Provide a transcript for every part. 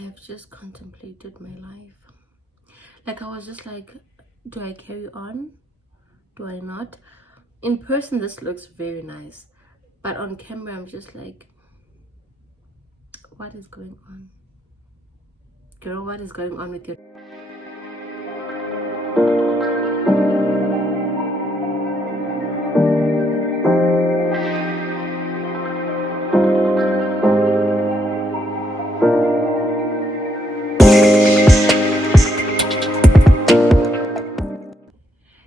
have just contemplated my life. Like, I was just like, do I carry on? Do I not? In person, this looks very nice. But on camera, I'm just like, what is going on? Girl, what is going on with your...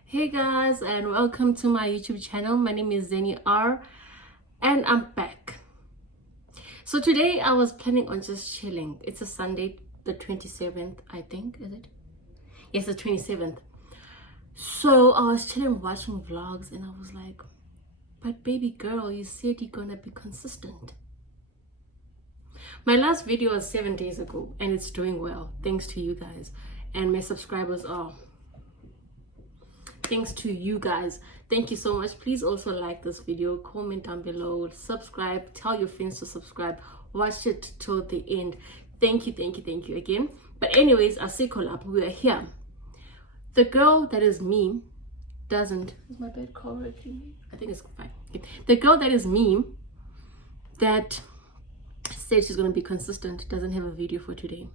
Hey guys, and welcome to my YouTube channel. My name is Zeni R, and I'm back. So today I was planning on just chilling. It's a Sunday, the 27th, I think, is it? Yes, the 27th. So I was chilling watching vlogs, and I was like, but baby girl, you said you're gonna be consistent. My last video was 7 days ago, and it's doing well, thanks to you guys. And my subscribers are... thanks to you guys. Thank you so much. Please also like this video, comment down below, subscribe, tell your friends to subscribe, watch it till the end. Thank you again. But anyways, I say collab, we are here. The girl that is me doesn't... is my bed correctly? I think it's fine. Okay. The girl that is me, that said she's gonna be consistent, doesn't have a video for today,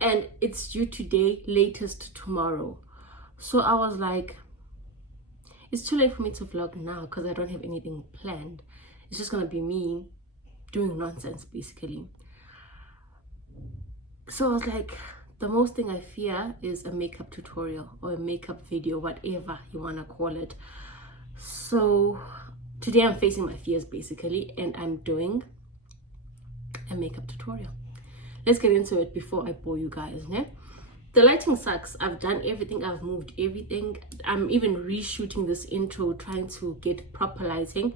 and it's due today, latest tomorrow. So I was like, it's too late for me to vlog now because I don't have anything planned. It's just gonna be me doing nonsense basically. So I was like, the most thing I fear is a makeup tutorial or a makeup video, whatever you want to call it. So today I'm facing my fears basically, and I'm doing a makeup tutorial. Let's get into it before I bore you guys, né? The lighting sucks. I've done everything, I've moved everything. I'm even reshooting this intro, trying to get proper lighting.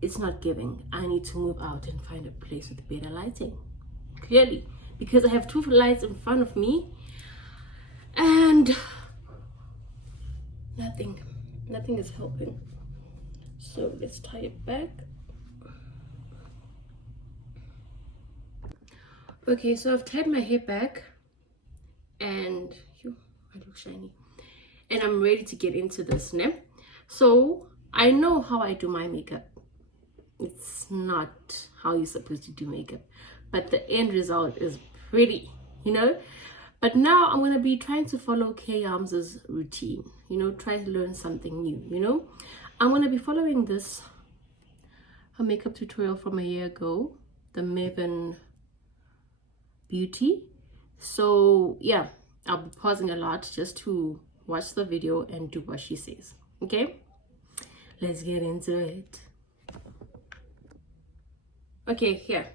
It's not giving. I need to move out and find a place with better lighting, clearly, because I have two lights in front of me and nothing is helping. So let's tie it back. Okay, so I've tied my hair back, and I look shiny, and I'm ready to get into this now. So I know how I do my makeup. It's not how you're supposed to do makeup, but the end result is pretty, you know. But now I'm gonna be trying to follow Yarms' routine, you know, try to learn something new, you know. I'm gonna be following this a makeup tutorial from a year ago, the Maven Beauty. So yeah, I'll be pausing a lot just to watch the video and do what she says. Okay, let's get into it. Okay, here,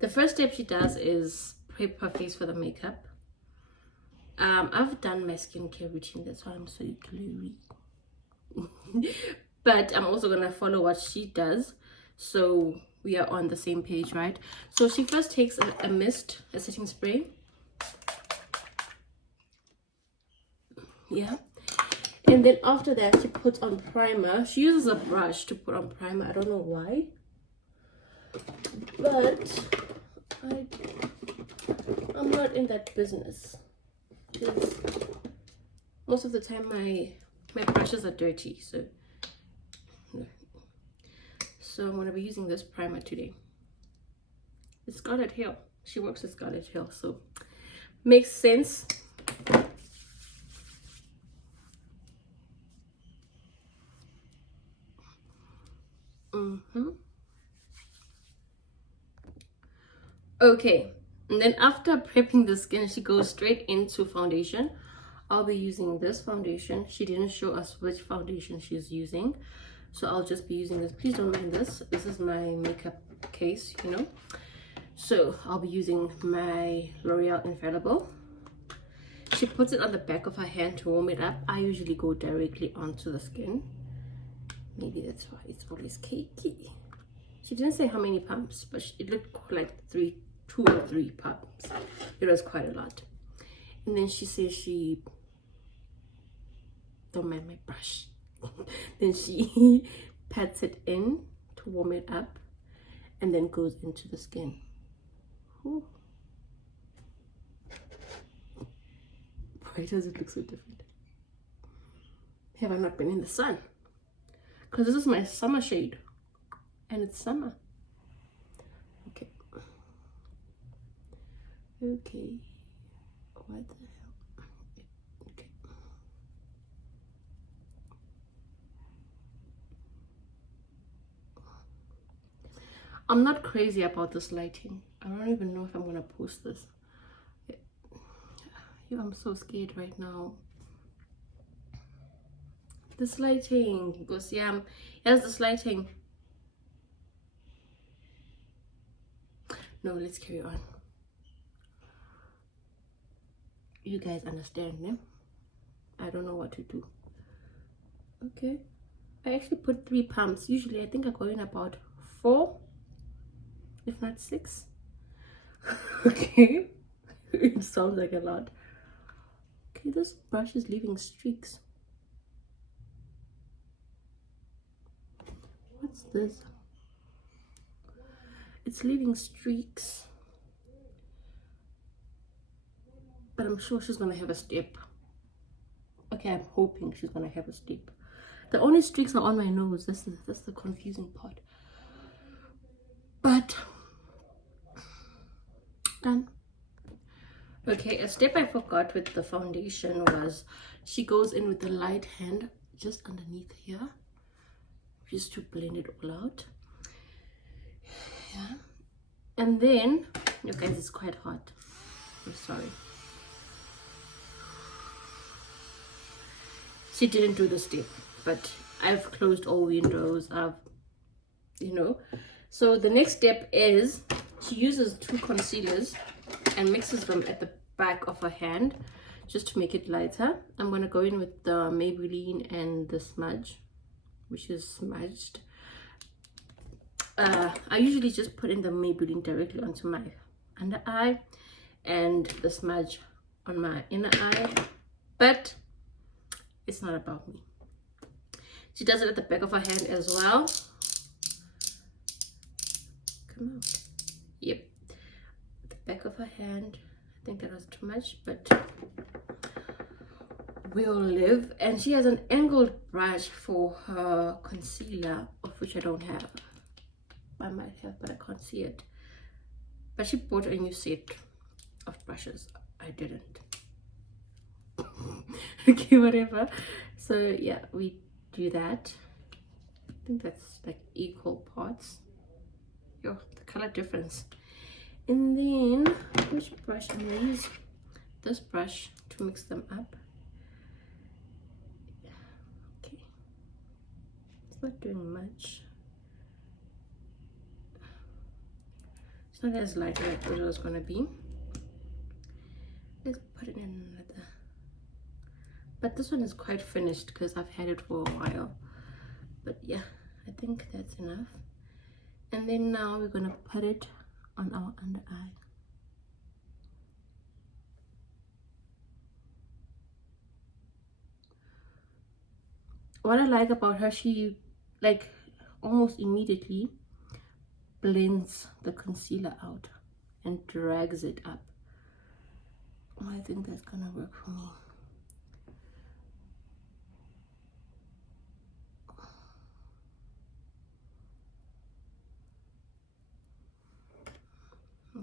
the first step she does is prep her face for the makeup. I've done my skincare routine, that's why I'm so glowy. But I'm also gonna follow what she does, so we are on the same page, right? So she first takes a mist, a setting spray. Yeah, and then after that she puts on primer. She uses a brush to put on primer. I don't know why, but I'm not in that business because most of the time my brushes are dirty. So I'm gonna be using this primer today. It's Scarlet Hill. She works with Scarlet Hill, so makes sense. Okay, and then after prepping the skin, she goes straight into foundation. I'll be using this foundation. She didn't show us which foundation she's using, so I'll just be using this. Please don't mind this. This is my makeup case, you know. So I'll be using my L'Oreal Infallible. She puts it on the back of her hand to warm it up. I usually go directly onto the skin. Maybe that's why it's always cakey. She didn't say how many pumps, but it looked like 2 or 3 pumps. It was quite a lot. And then she says she... don't mind my brush. Then she pats it in to warm it up and then goes into the skin. Ooh. Why does it look so different? Have I not been in the sun? Because this is my summer shade. And it's summer. Okay. Okay. What the hell? Okay. I'm not crazy about this lighting. I don't even know if I'm gonna post this. I'm so scared right now. This lighting goes, yeah, here's this lighting. No, let's carry on. You guys understand me? I don't know what to do. Okay. I actually put 3 pumps. Usually I think I go in about 4, if not 6. Okay. It sounds like a lot. Okay, this brush is leaving streaks. What's this? It's leaving streaks. But I'm sure she's gonna have a step. Okay, I'm hoping she's gonna have a step. The only streaks are on my nose. That's the confusing part. But done. Okay, a step I forgot with the foundation was she goes in with the light hand just underneath here, just to blend it all out. Yeah, and then you guys, it's quite hot. I'm sorry. She didn't do the step, but I've closed all windows. So the next step is she uses 2 concealers and mixes them at the back of her hand just to make it lighter. I'm going to go in with the Maybelline and the smudge, which is smudged. I usually just put in the Maybelline directly onto my under eye and the smudge on my inner eye, but it's not about me. She does it at the back of her hand as well. Come on. Yep. The back of her hand. I think that was too much, but we'll live. And she has an angled brush for her concealer, of which I don't have. I might have, but I can't see it. But she bought a new set of brushes. I didn't. Okay, whatever. So yeah, we do that. I think that's like equal parts. Yo, the color difference. And then which brush? I'm gonna use this brush to mix them up. Okay, it's not doing much. It's not as light as I thought it was gonna be. Let's put it in another. But this one is quite finished because I've had it for a while. But yeah, I think that's enough. And then now we're gonna put it on our under eye. What I like about her, she like almost immediately blends the concealer out and drags it up. Oh, I think that's gonna work for me.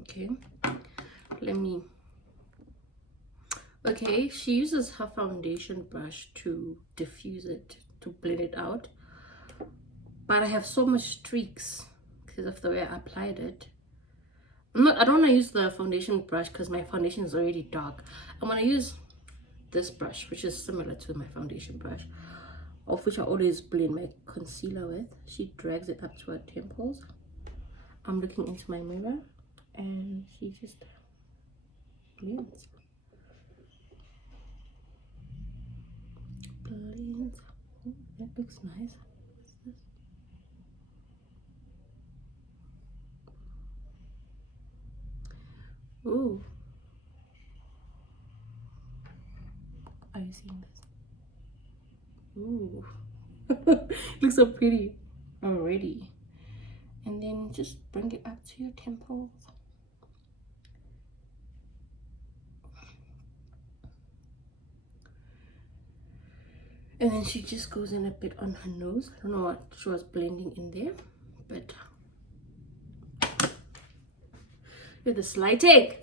Okay, okay, she uses her foundation brush to diffuse it, to blend it out, but I have so much streaks because of the way I applied it. I don't want to use the foundation brush because my foundation is already dark. I'm going to use this brush, which is similar to my foundation brush, of which I always blend my concealer with. She drags it up to her temples. I'm looking into my mirror and she just blends. Blends. Oh, that looks nice. What's this? Ooh. Are you seeing this? Ooh. Looks so pretty already. And then just bring it up to your temples. And then she just goes in a bit on her nose. I don't know what she was blending in there, but yeah, the lighting.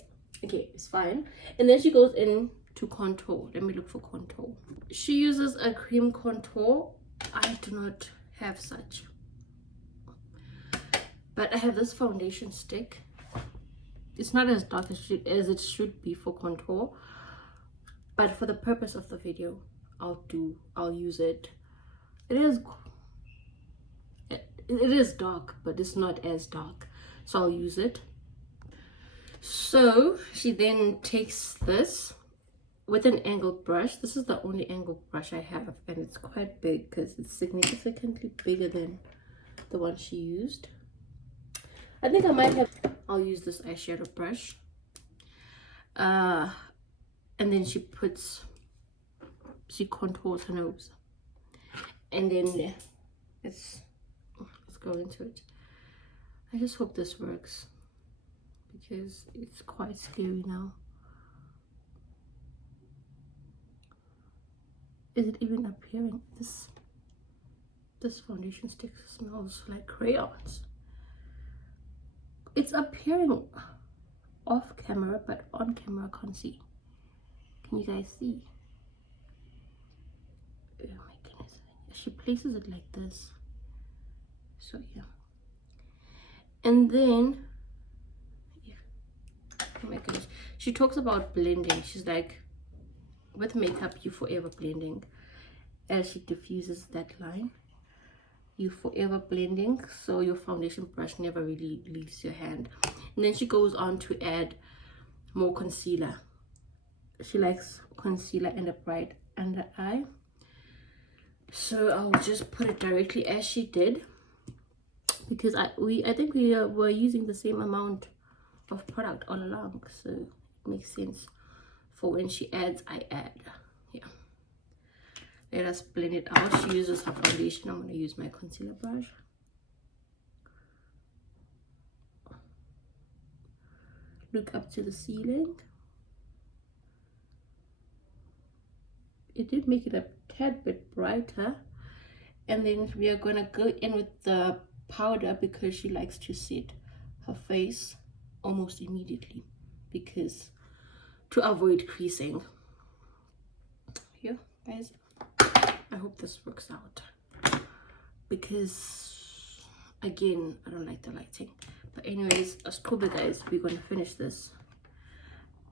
Okay, it's fine. And then she goes in to contour. Let me look for contour. She uses a cream contour. I do not have such, but I have this foundation stick. It's not as dark as it should be for contour, but for the purpose of the video, I'll use it. It is dark, but it's not as dark, so I'll use it. So she then takes this with an angled brush. This is the only angled brush I have, and it's quite big because it's significantly bigger than the one she used. I think I might have, I'll use this eyeshadow brush. And then she contours her nose. And then let's go into it. I just hope this works because it's quite scary now. Is it even appearing? This foundation stick smells like crayons. It's appearing off camera, but on camera I can't see. Can you guys see? Oh my goodness. She places it like this. So yeah. And then, yeah. Oh my goodness. She talks about blending. She's like, with makeup, you forever blending. As she diffuses that line, you forever blending, so your foundation brush never really leaves your hand. And then she goes on to add more concealer. She likes concealer and a bright under eye, so I'll just put it directly as she did, because I think we were using the same amount of product all along, so it makes sense for when she adds, I add. Yeah, let us blend it out. She uses her foundation. I'm going to use my concealer brush. Look up to the ceiling. It did make it a tad bit brighter. And then we are going to go in with the powder because she likes to set her face almost immediately, because to avoid creasing. Here, guys. I hope this works out, because again, I don't like the lighting. But anyways, October, guys, we're going to finish this.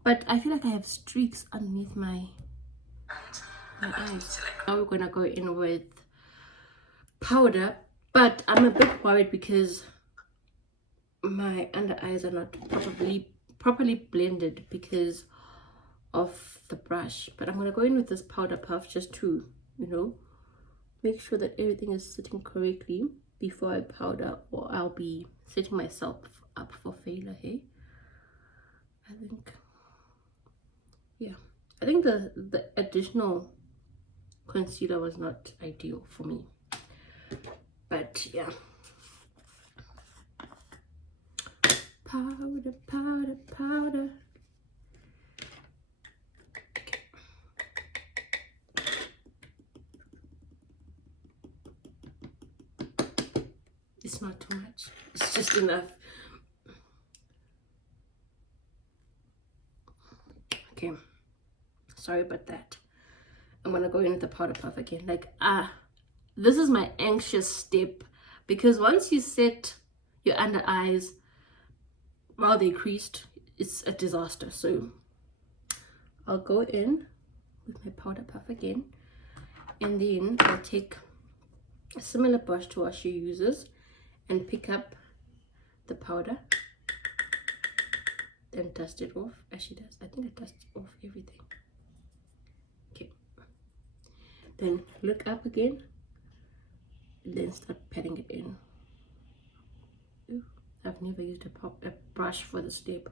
But I feel like I have streaks underneath my eyes. Now we're going to go in with powder, but I'm a bit worried because my under eyes are not properly blended because of the brush. But I'm going to go in with this powder puff just to, you know, make sure that everything is sitting correctly before I powder, or I'll be setting myself up for failure here. I think, yeah, I think the additional concealer was not ideal for me, but yeah. Powder, powder, powder. It's not too much, it's just enough. Okay, sorry about that. I'm gonna go in with the powder puff again. Like, this is my anxious step, because once you set your under eyes while they creased, it's a disaster. So I'll go in with my powder puff again, and then I'll take a similar brush to what she uses and pick up the powder, then dust it off as she does. I think I dust off everything. Okay, then look up again, and then start patting it in. Ooh, I've never used a brush for the step,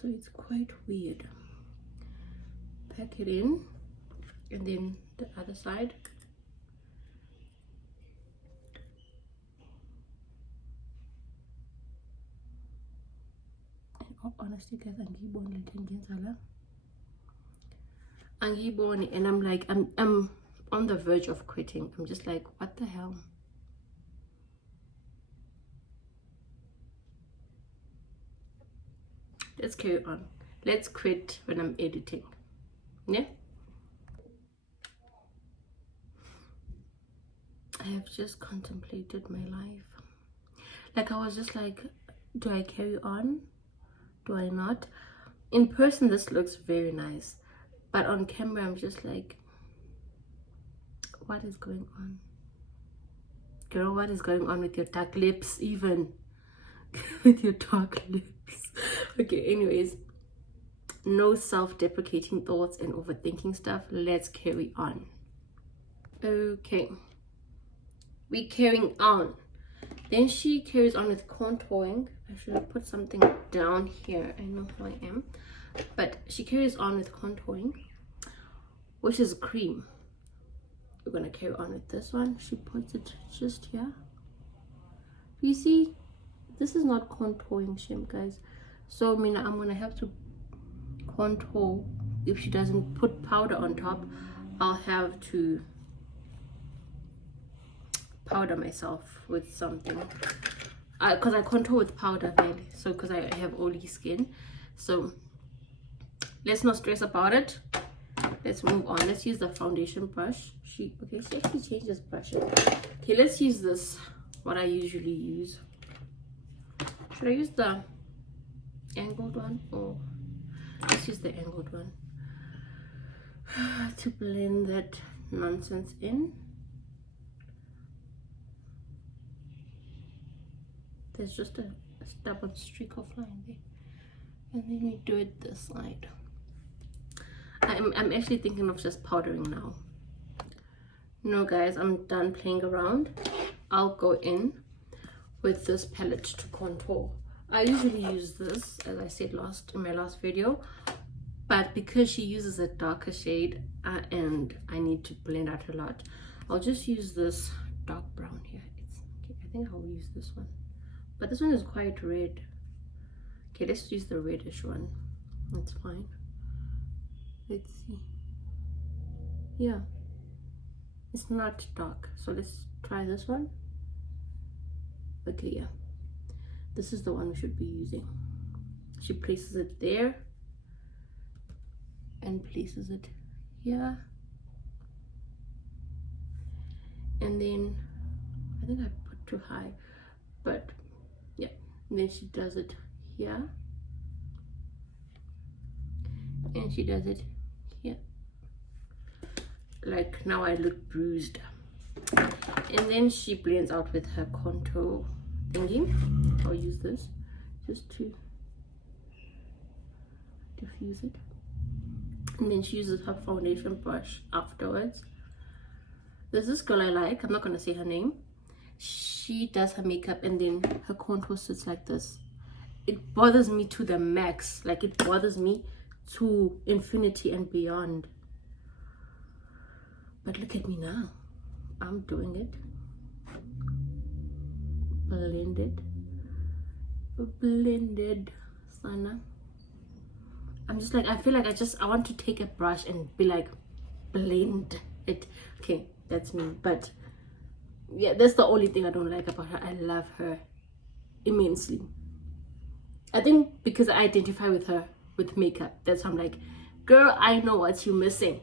so it's quite weird. Pack it in, and then the other side. Honestly, guys, angiyiboni, and I'm like, I'm on the verge of quitting. I'm just like, what the hell? Let's carry on. Let's quit when I'm editing. Yeah. I have just contemplated my life. Like, I was just like, do I carry on? Do I not? In person, this looks very nice. But on camera, I'm just like, what is going on? Girl, what is going on with your dark lips even? With your dark lips. Okay, anyways. No self-deprecating thoughts and overthinking stuff. Let's carry on. Okay. We're carrying on. Then she carries on with contouring. I should have put something down here. I know who I am. But she carries on with contouring, which is cream. We're going to carry on with this one. She puts it just here. You see, this is not contouring shim, guys. So, Mina, I'm going to have to contour. If she doesn't put powder on top, I'll have to powder myself with something, because I contour with powder really, so because I have oily skin. So let's not stress about it. Let's move on. Let's use the foundation brush. She actually changes brushes. Okay, let's use this, what I usually use. Should I use the angled one, or let's use the angled one to blend that nonsense in. There's just a stubborn streak of line there, and then we do it this side. I'm actually thinking of just powdering now. No guys, I'm done playing around. I'll go in with this palette to contour. I usually use this, as I said in my last video, but because she uses a darker shade and I need to blend out a lot, I'll just use this dark brown here. Okay, I think I'll use this one. But this one is quite red. Okay, let's use the reddish one. That's fine. Let's see. Yeah. It's not dark. So let's try this one. Okay, yeah. This is the one we should be using. She places it there. And places it here. And then, I think I put too high. But yeah, and then she does it here, and she does it here. Like, now I look bruised. And then she blends out with her contour thingy. I'll use this just to diffuse it. And then she uses her foundation brush afterwards. There's this girl I like, I'm not gonna say her name. She does her makeup and then her contour sits like this. It bothers me to the max. Like, it bothers me to infinity and beyond. But look at me now. I'm doing it. Blended. Blended, Sana. I'm just like, I feel like I want to take a brush and be like, blend it. Okay, that's me. But yeah, that's the only thing I don't like about her. I love her immensely. I think because I identify with her with makeup, that's why I'm like, girl, I know what you're missing.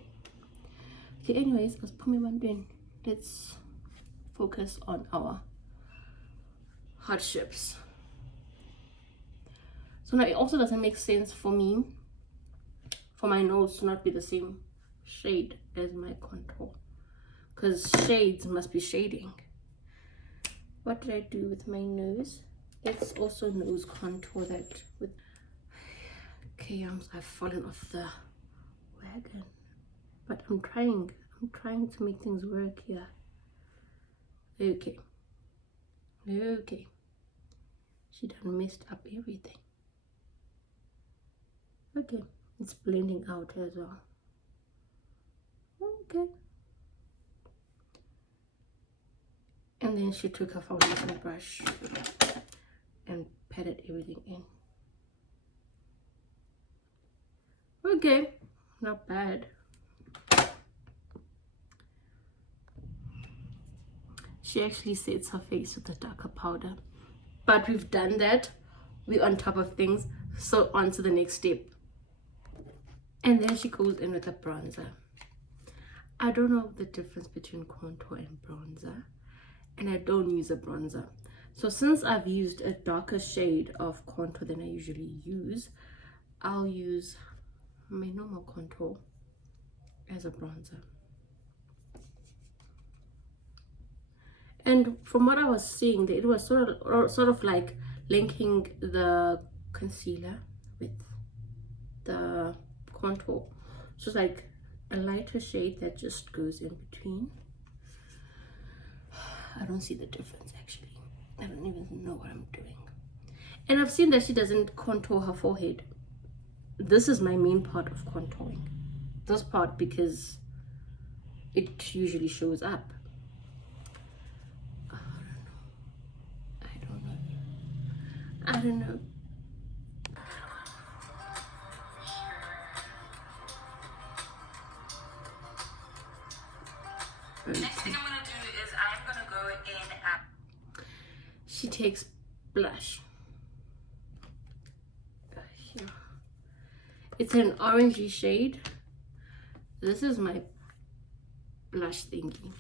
Okay, anyways, let's put me one in. Let's focus on our hardships. So now it also doesn't make sense for me for my nose to not be the same shade as my contour, because shades must be shading. What did I do with my nose? Let's also nose contour that with... Okay, I've fallen off the wagon, but I'm trying to make things work here. Okay, she done messed up everything. Okay, it's blending out as well. Okay. And then she took her foundation brush and patted everything in. Okay, not bad. she actually sets her face with the darker powder. But we've done that. We're on top of things. So on to the next step. And then she goes in with a bronzer. I don't know the difference between contour and bronzer. And I don't use a bronzer. So since I've used a darker shade of contour than I usually use, I'll use my normal contour as a bronzer. And from what I was seeing, it was sort of like linking the concealer with the contour. So it's like a lighter shade that just goes in between. I don't see the difference actually. I don't even know what I'm doing. And I've seen that she doesn't contour her forehead. This is my main part of contouring. This part, because it usually shows up. I don't know. Next thing I'm gonna do is I'm gonna go in at... She takes blush. Here. It's an orangey shade. This is my blush thingy.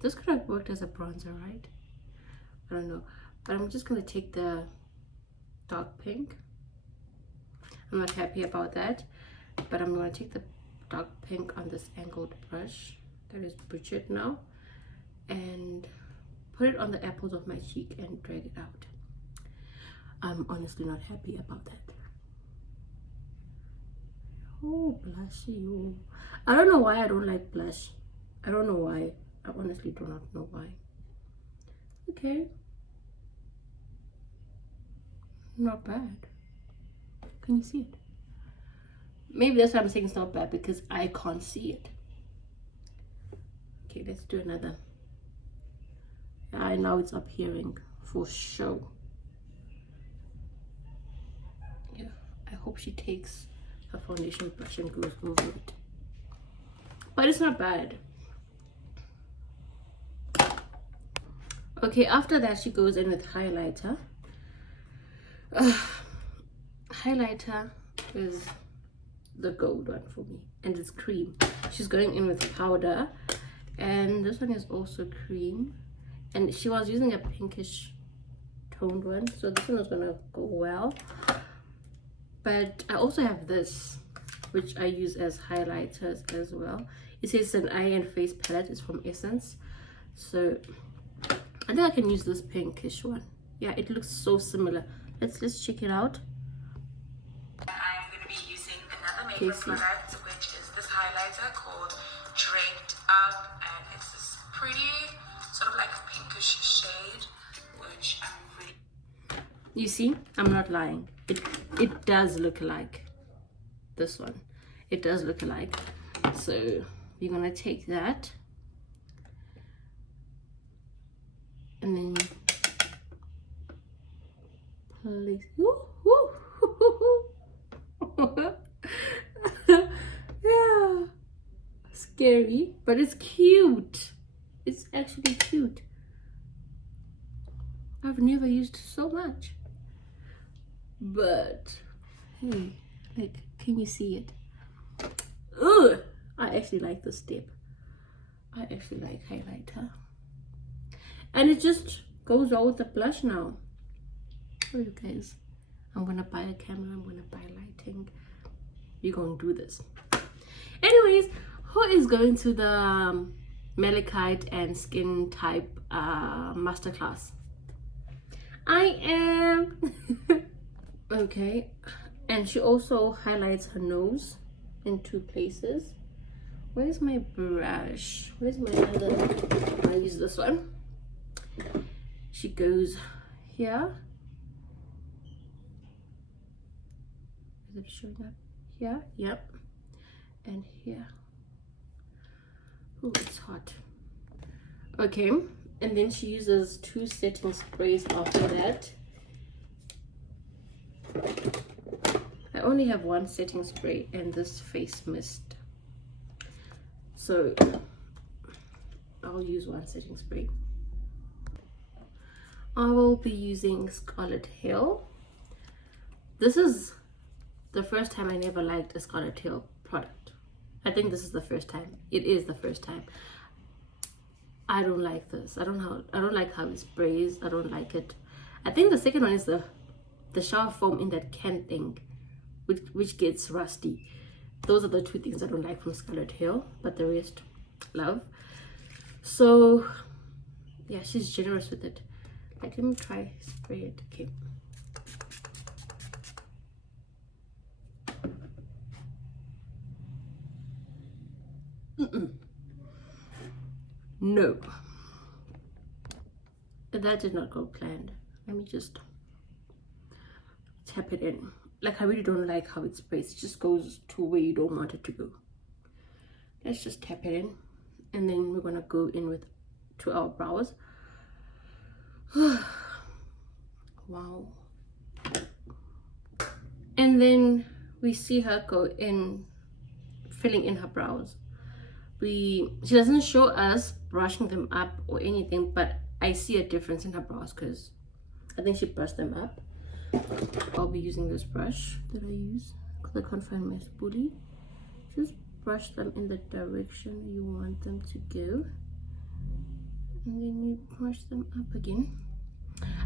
This could have worked as a bronzer, right? I don't know. But I'm just gonna take the dark pink. I'm not happy about that, but I'm gonna take the dark pink on this angled brush that is Bridget now and put it on the apples of my cheek and drag it out. I'm honestly not happy about that. Oh, blushy. Oh. I don't know why I don't like blush. I don't know why. I honestly do not know why. Okay. Not bad. Can you see it? Maybe that's why I'm saying it's not bad, because I can't see it. Okay, let's do another. Now it's appearing for show. Yeah, I hope she takes her foundation brush and goes over it. But it's not bad. Okay, after that she goes in with highlighter. Highlighter is the gold one for me, and it's cream. She's going in with powder, and this one is also cream, and she was using a pinkish toned one, so this one is gonna go well. But I also have this, which I use as highlighters as well. It says an eye and face palette. It's from Essence, so I think I can use this pinkish one. Yeah, it looks so similar. Let's check it out. I'm going to be using another makeup product, which is this highlighter called Draped Up, and it's this pretty sort of like pinkish shade, which I'm really... You see, I'm not lying. It does look like this one. It does look alike. So you're gonna take that and then place. Yeah, scary, but it's cute. It's actually cute. I've never used so much, but hey, like, can you see it? Ugh, I actually like this step. I actually like highlighter, and it just goes well with the blush now. Oh, you guys, I'm gonna buy a camera, I'm gonna buy lighting. We're gonna do this. Anyways, who is going to the Malakyt and Skintype masterclass? I am. Okay, and she also highlights her nose in 2 places. Where's my brush? Where's my other? I'll use this one. She goes here. Is it showing up here? Yep. And here. Oh, it's hot. Okay, and then she uses 2 setting sprays after that. I only have 1 setting spray and this face mist, so I'll use 1 setting spray. I will be using Scarlet Hill. This is the first time I never liked a Scarlet Hill product. I think this is the first time. It is the first time. I don't like this. I don't like how it sprays. I don't like it. I think the second one is the shower foam in that can thing, which gets rusty. Those are the two things I don't like from Scarlet Hill, but the rest love. So yeah, she's generous with it. Like, let me try spray it. Okay. No, that did not go planned. Let me just tap it in. Like, I really don't like how it sprays. It just goes to where you don't want it to go. Let's just tap it in, and then we're gonna go in with to our brows. Wow. And then we see her go in, filling in her brows. She doesn't show us brushing them up or anything, but I see a difference in her brows because I think she brushed them up. I'll be using this brush that I use because I can't find my spoolie. Just brush them in the direction you want them to go, and then you brush them up again.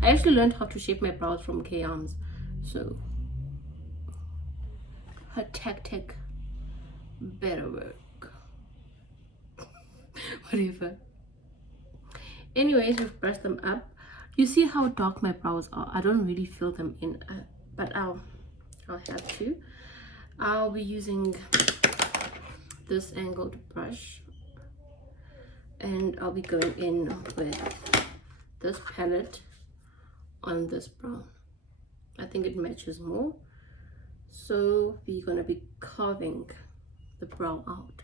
I actually learned how to shape my brows from yarms, so her tactic better work. Whatever. Anyways, we've brushed them up. You see how dark my brows are. I don't really fill them in, but I'll have to. I'll be using this angled brush, and I'll be going in with this palette on this brown. I think it matches more, so we're gonna be carving the brow out.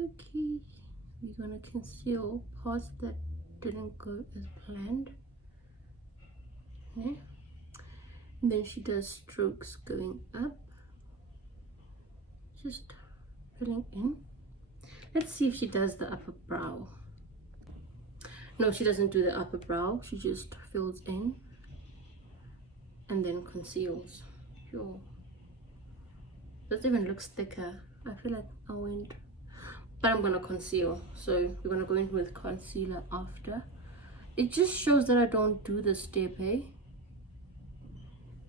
Okay, we're gonna conceal parts that didn't go as planned. Okay. And then she does strokes going up, just filling in. Let's see if she does the upper brow. No, she doesn't do the upper brow. She just fills in and then conceals. Sure. This even looks thicker. I feel like I went, but I'm gonna conceal. So we're gonna go in with concealer after. It just shows that I don't do this step, eh?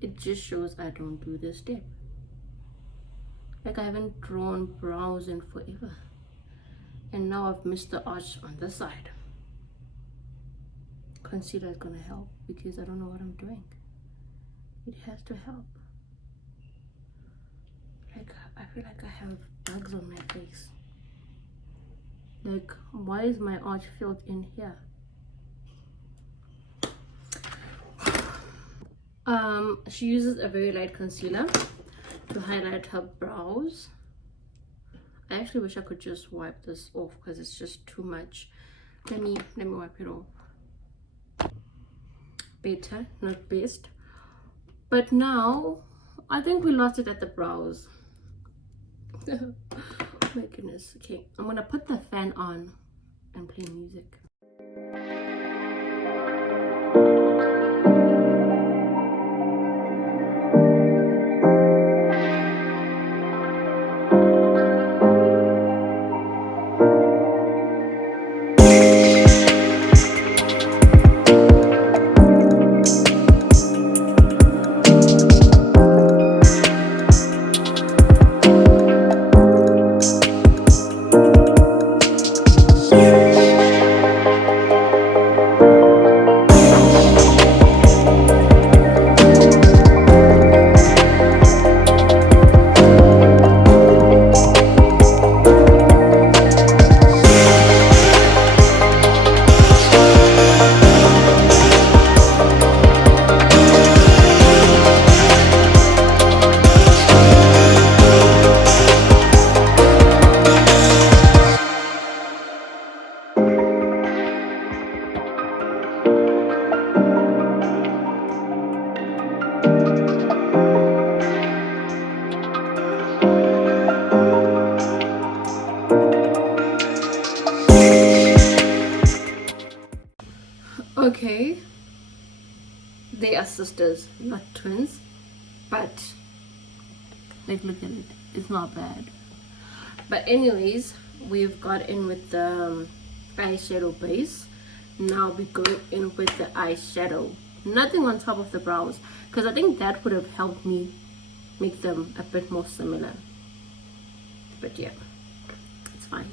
It just shows I don't do this step. Like, I haven't drawn brows in forever, and now I've missed the arch on this side. Concealer is gonna help because I don't know what I'm doing. It has to help. Like, I feel like I have bugs on my face. Like, why is my arch filled in here? She uses a very light concealer to highlight her brows. I actually wish I could just wipe this off because it's just too much. Let me wipe it off. Better, not best. But now I think we lost it at the brows. Oh my goodness. Okay, I'm gonna put the fan on and play music. Okay, they are sisters, not twins, but like, look at it, it's not bad. But anyways, we've got in with the eyeshadow base. Now we go in with the eyeshadow, nothing on top of the brows, because I think that would have helped me make them a bit more similar. But yeah, it's fine.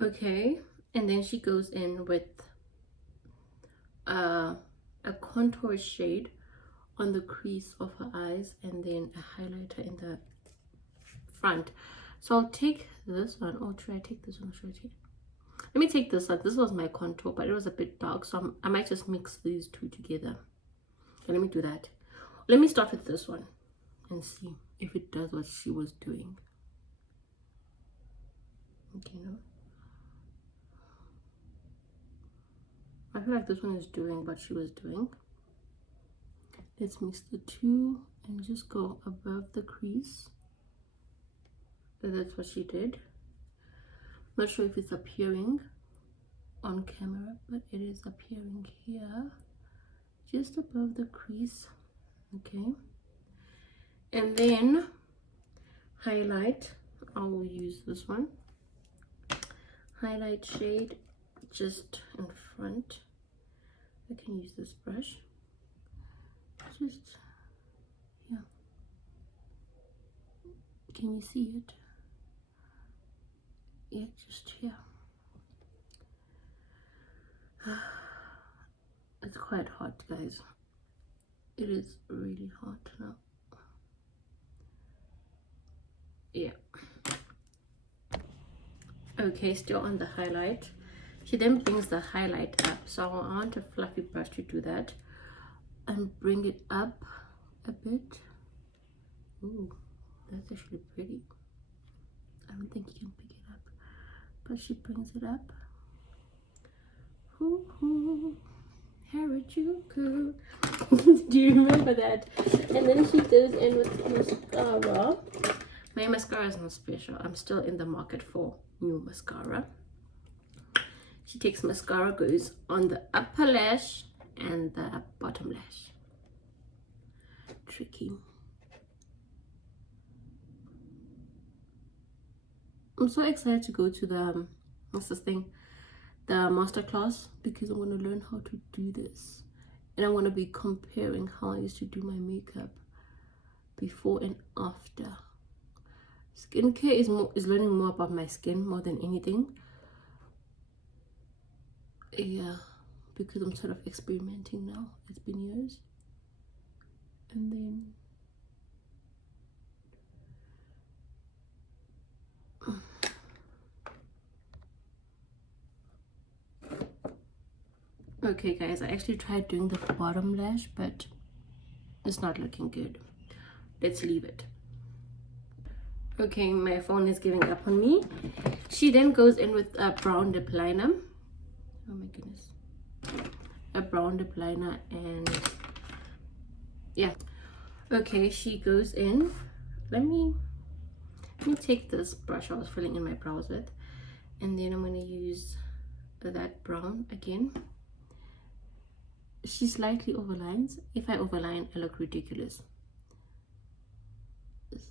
Okay, and then she goes in with a contour shade on the crease of her eyes, and then a highlighter in the front. So I'll take this one, or should I take this one? Let me take this one. This was my contour, but it was a bit dark, so I might just mix these two together. Okay, let me do that. Let me start with this one and see if it does what she was doing. Okay, no, I feel like this one is doing what she was doing. Let's mix the two and just go above the crease. That's what she did. Not sure if it's appearing on camera, but it is appearing here, just above the crease. Okay, and then highlight. I will use this one. Highlight shade just in front. I can use this brush. Just, yeah. Can you see it? Yeah, just here. It's quite hot, guys. It is really hot now. Yeah. Okay, still on the highlight. She then brings the highlight up. So I want a fluffy brush to do that. And bring it up a bit. Ooh, that's actually pretty. I don't think you can pick it up. But she brings it up. Hoo-hoo, Harajuku. Do you remember that? And then she goes in with mascara. My mascara is not special. I'm still in the market for new mascara. She takes mascara, goes on the upper lash and the bottom lash. Tricky. I'm so excited to go to the what's this thing, the masterclass, because I want to learn how to do this, and I want to be comparing how I used to do my makeup before and after. Skincare is learning more about my skin more than anything. Yeah, because I'm sort of experimenting now. It's been years. And then okay guys, I actually tried doing the bottom lash, but it's not looking good. Let's leave it. Okay, my phone is giving up on me. She then goes in with a brown lip liner. Oh my goodness. A brown lip liner, and yeah. Okay, she goes in. Let me take this brush I was filling in my brows with, and then I'm going to use that brown again. She slightly overlines. If I overline, I look ridiculous.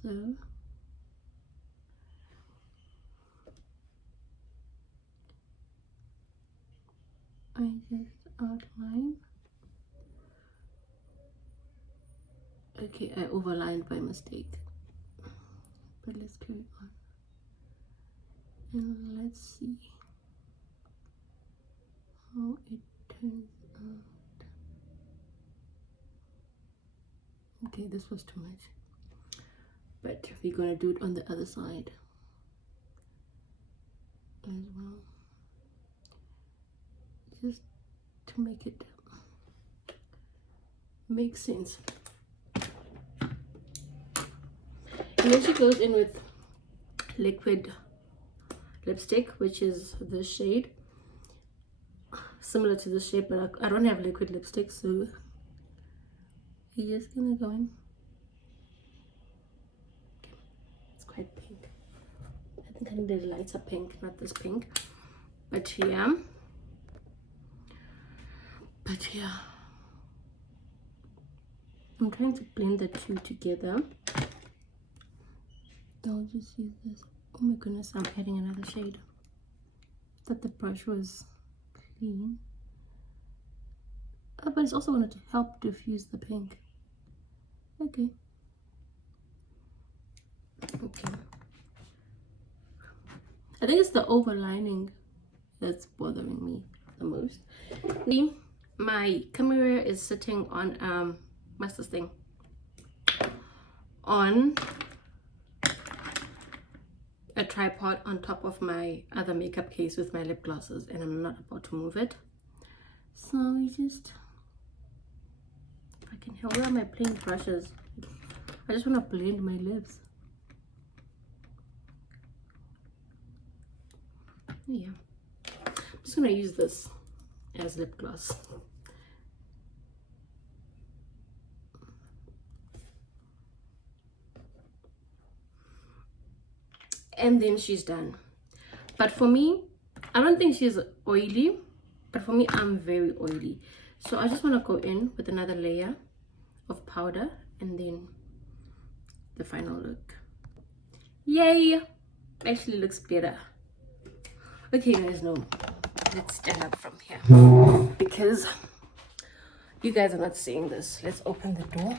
So I just outline. Okay, I overlined by mistake, but let's carry on and let's see how it turns out. Okay, this was too much, but we're gonna do it on the other side as well, just to make it make sense. And then she goes in with liquid lipstick, which is this shade, similar to this shade, but I don't have liquid lipstick, so you're just gonna go in. Okay. It's quite pink. I think I need a lighter pink, not this pink, but yeah. But yeah, I'm trying to blend the two together. I'll just use this. Oh my goodness, I'm adding another shade. Thought the brush was clean. Oh, but it's also going to help diffuse the pink. Okay. Okay. I think it's the overlining that's bothering me the most. My camera is sitting on what's this thing? On a tripod on top of my other makeup case with my lip glosses, and I'm not about to move it. So we just, if I can help, where are my plain brushes? I just want to blend my lips. Yeah, I'm just gonna use this as lip gloss. And then she's done. But for me, I don't think she's oily, but for me, I'm very oily. So I just want to go in with another layer of powder and then the final look. Yay! Actually looks better. Okay guys, no, let's stand up from here because you guys are not seeing this. Let's open the door.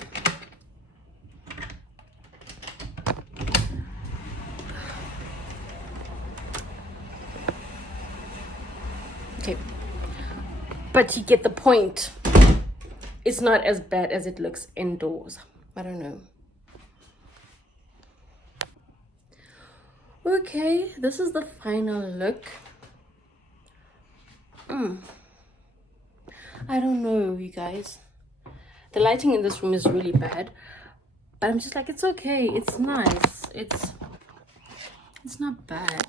Okay, but you get the point. It's not as bad as it looks indoors. I don't know. Okay, this is the final look. I don't know, you guys. The lighting in this room is really bad, but I'm just like, it's okay. It's nice. It's not bad.